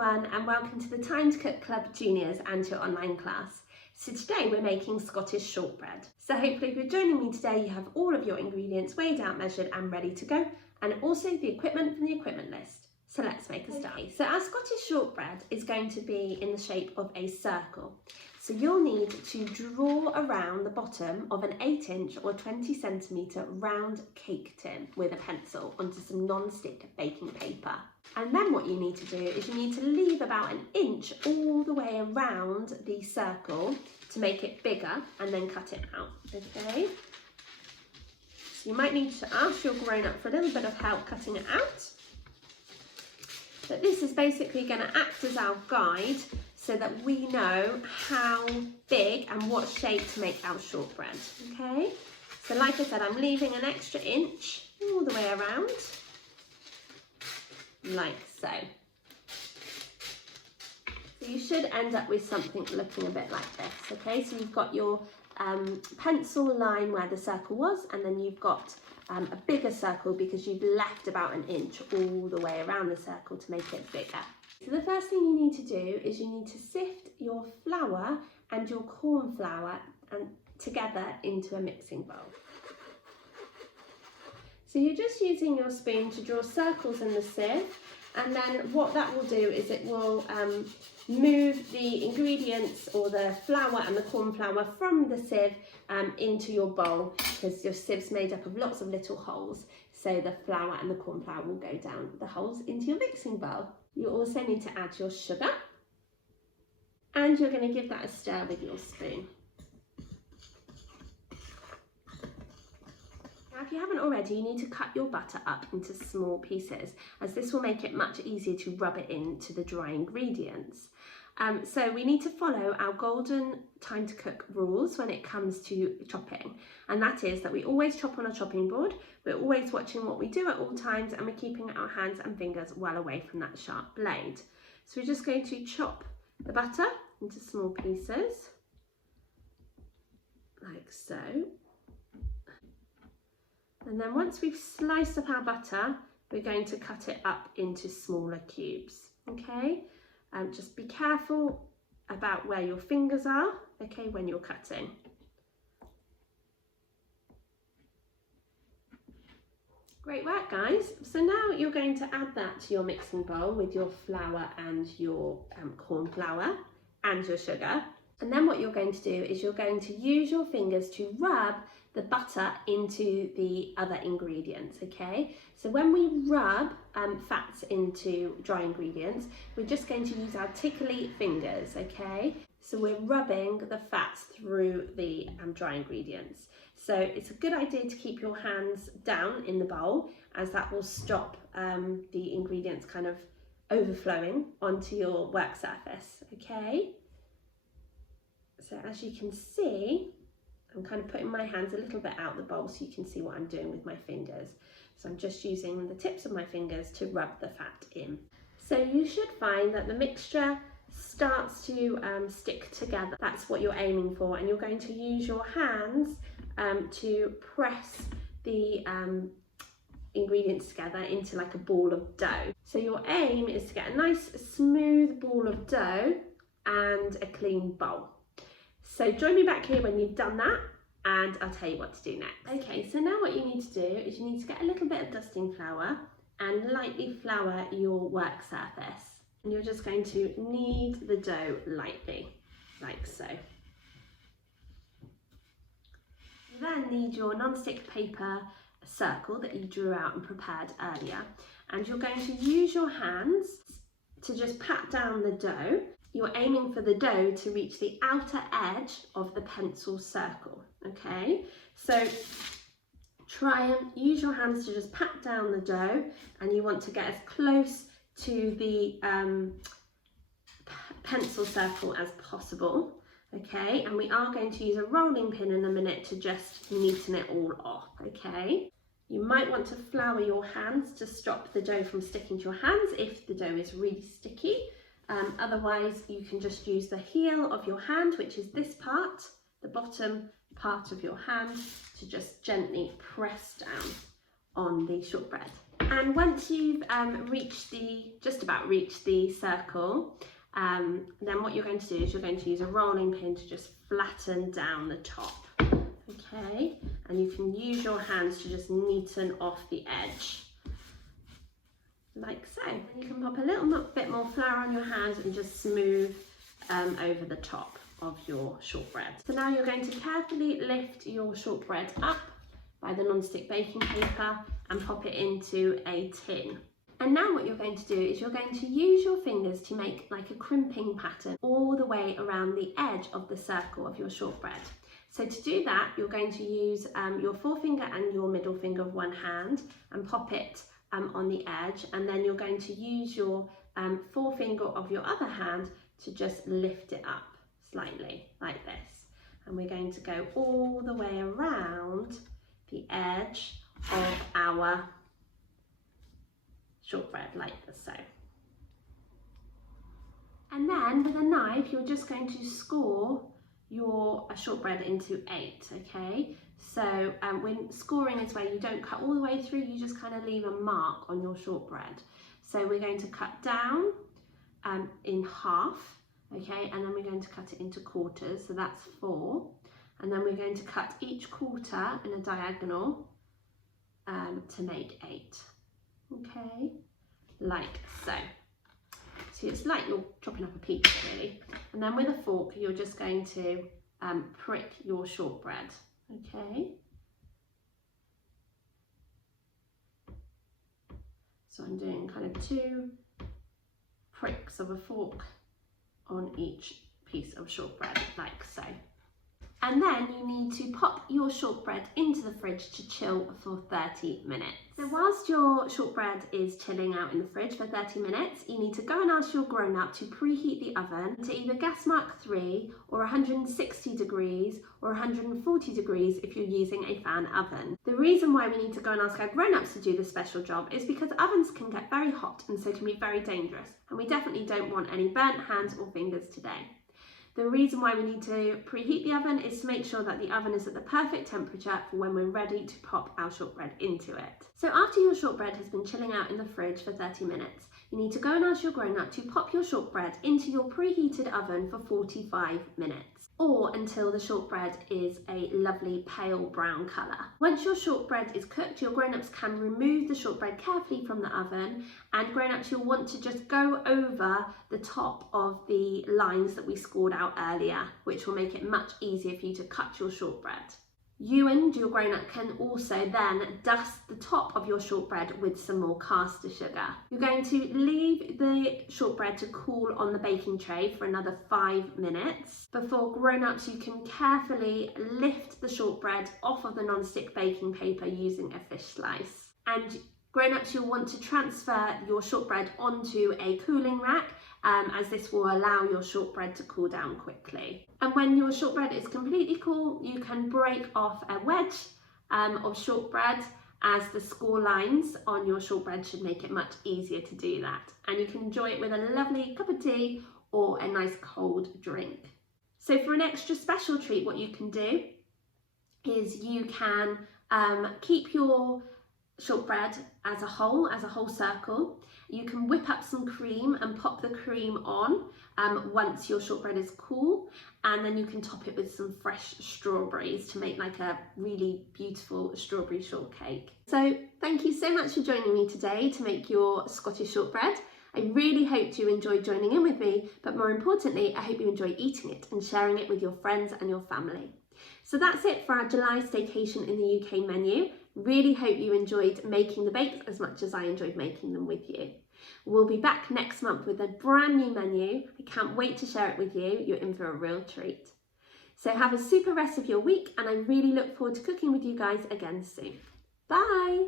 everyone and welcome to the Time to Cook Club Juniors and your online class. So today we're making Scottish shortbread. So hopefully if you're joining me today you have all of your ingredients weighed out, measured and ready to go, and also the equipment from the equipment list. So let's make a start. Okay, so our Scottish shortbread is going to be in the shape of a circle. So you'll need to draw around the bottom of an 8-inch or 20cm round cake tin with a pencil onto some non-stick baking paper. And then what you need to do is you need to leave about an inch all the way around the circle to make it bigger and then cut it out, okay? So you might need to ask your grown-up for a little bit of help cutting it out. But this is basically going to act as our guide so that we know how big and what shape to make our shortbread, okay? So like I said, I'm leaving an extra inch all the way around, like so. So you should end up with something looking a bit like this, okay? So you've got your pencil line where the circle was, and then you've got a bigger circle because you've left about an inch all the way around the circle to make it bigger. So the first thing you need to do is you need to sift your flour and your corn flour together into a mixing bowl. So you're just using your spoon to draw circles in the sieve, and then what that will do is it will move the ingredients or the flour and the corn flour from the sieve into your bowl, because your sieve's made up of lots of little holes, so the flour and the corn flour will go down the holes into your mixing bowl. You also need to add your sugar, and you're going to give that a stir with your spoon. Now if you haven't already, you need to cut your butter up into small pieces, as this will make it much easier to rub it into the dry ingredients. So we need to follow our golden time to cook rules when it comes to chopping, and that is that we always chop on a chopping board, we're always watching what we do at all times, and we're keeping our hands and fingers well away from that sharp blade. So we're just going to chop the butter into small pieces, like so. And then once we've sliced up our butter, we're going to cut it up into smaller cubes, okay? Just be careful about where your fingers are, okay, when you're cutting. Great work, guys. So now you're going to add that to your mixing bowl with your flour and your corn flour and your sugar. And then what you're going to do is you're going to use your fingers to rub the butter into the other ingredients, okay? So when we rub fats into dry ingredients, we're just going to use our tickly fingers, okay? So we're rubbing the fats through the dry ingredients. So it's a good idea to keep your hands down in the bowl, as that will stop the ingredients kind of overflowing onto your work surface, okay? So as you can see, I'm kind of putting my hands a little bit out the bowl so you can see what I'm doing with my fingers. So I'm just using the tips of my fingers to rub the fat in. So you should find that the mixture starts to stick together. That's what you're aiming for, and you're going to use your hands to press the ingredients together into like a ball of dough. So your aim is to get a nice smooth ball of dough and a clean bowl. So join me back here when you've done that, and I'll tell you what to do next. Okay, so now what you need to do is you need to get a little bit of dusting flour and lightly flour your work surface. And you're just going to knead the dough lightly, like so. You then need your non-stick paper circle that you drew out and prepared earlier, and you're going to use your hands to just pat down the dough. You're aiming for the dough to reach the outer edge of the pencil circle, okay? So try and use your hands to just pat down the dough, and you want to get as close to the pencil circle as possible, okay? And we are going to use a rolling pin in a minute to just neaten it all off, okay? You might want to flour your hands to stop the dough from sticking to your hands if the dough is really sticky. Otherwise, you can just use the heel of your hand, which is this part, the bottom part of your hand, to just gently press down on the shortbread. And once you've just about reached the circle, then what you're going to do is you're going to use a rolling pin to just flatten down the top. Okay, and you can use your hands to just neaten off the edge, like so. And you can pop a little bit more flour on your hands and just smooth over the top of your shortbread. So now you're going to carefully lift your shortbread up by the non-stick baking paper and pop it into a tin. And now what you're going to do is you're going to use your fingers to make like a crimping pattern all the way around the edge of the circle of your shortbread. So to do that, you're going to use your forefinger and your middle finger of one hand and pop it on the edge, and then you're going to use your forefinger of your other hand to just lift it up slightly like this. And we're going to go all the way around the edge of our shortbread like so. And then with a knife, you're just going to score your shortbread into 8, okay? So when scoring is where you don't cut all the way through, you just kind of leave a mark on your shortbread. So we're going to cut down in half, okay? And then we're going to cut it into quarters, so that's 4. And then we're going to cut each quarter in a diagonal to make 8, okay? Like so. So it's like you're chopping up a pizza really. And then with a fork, you're just going to prick your shortbread, okay? So I'm doing kind of 2 pricks of a fork on each piece of shortbread, like so. And then you need to pop your shortbread into the fridge to chill for 30 minutes. So whilst your shortbread is chilling out in the fridge for 30 minutes, you need to go and ask your grown-up to preheat the oven to either gas mark 3 or 160 degrees or 140 degrees if you're using a fan oven. The reason why we need to go and ask our grown-ups to do this special job is because ovens can get very hot and so can be very dangerous, and we definitely don't want any burnt hands or fingers today. The reason why we need to preheat the oven is to make sure that the oven is at the perfect temperature for when we're ready to pop our shortbread into it. So after your shortbread has been chilling out in the fridge for 30 minutes, you need to go and ask your grown-up to pop your shortbread into your preheated oven for 45 minutes, or until the shortbread is a lovely pale brown colour. Once your shortbread is cooked, your grown-ups can remove the shortbread carefully from the oven, and grown-ups, you'll want to just go over the top of the lines that we scored out earlier, which will make it much easier for you to cut your shortbread. You and your grown-up can also then dust the top of your shortbread with some more caster sugar. You're going to leave the shortbread to cool on the baking tray for another 5 minutes. Before grown-ups, you can carefully lift the shortbread off of the non-stick baking paper using a fish slice. And grown-ups, you'll want to transfer your shortbread onto a cooling rack, as this will allow your shortbread to cool down quickly. And when your shortbread is completely cool, you can break off a wedge of shortbread, as the score lines on your shortbread should make it much easier to do that. And you can enjoy it with a lovely cup of tea or a nice cold drink. So for an extra special treat, what you can do is you can keep your shortbread as a whole circle. You can whip up some cream and pop the cream on once your shortbread is cool, and then you can top it with some fresh strawberries to make like a really beautiful strawberry shortcake. So thank you so much for joining me today to make your Scottish shortbread. I really hope you enjoyed joining in with me, but more importantly, I hope you enjoy eating it and sharing it with your friends and your family. So that's it for our July staycation in the UK menu. Really hope you enjoyed making the bakes as much as I enjoyed making them with you. We'll be back next month with a brand new menu. I can't wait to share it with you. You're in for a real treat. So have a super rest of your week, and I really look forward to cooking with you guys again soon. Bye!